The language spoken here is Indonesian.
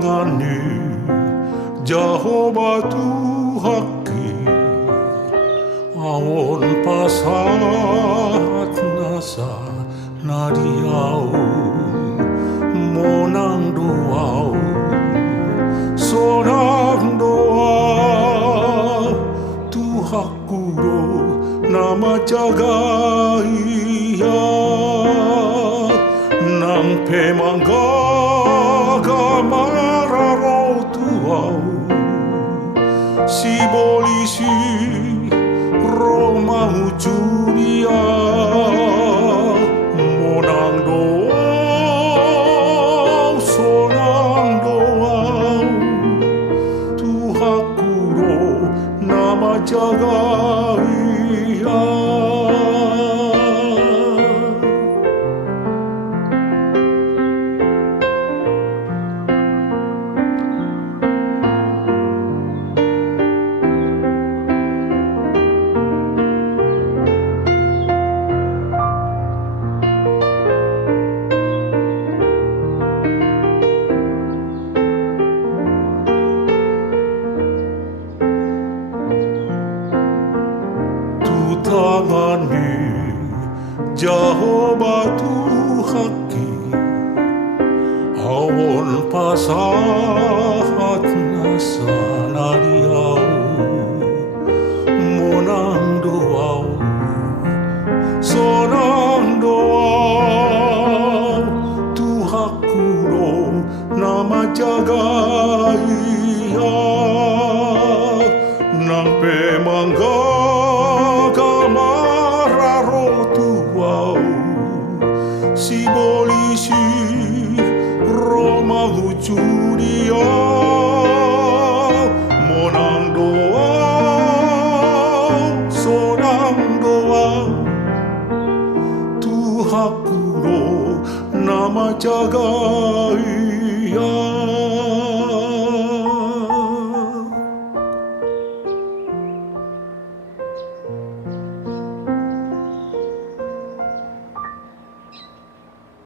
tangani Jahowa Tuhan awon pasat nasa nadiau monang doau sonang doa Tuhakuro nama jaga ia nang pemangga gamararo tuau si bolisi Roma Julia monang doa sonang doa Tuhakuro nama jaga ia. Tangani Jahowa Tuhan awon pasat nasa nadiau monang doau sonang doau Tuhakuro nama jaga ia nang pemangga si bolisi Roma Julia monang doa sonang doa Tuhakuro nama jaga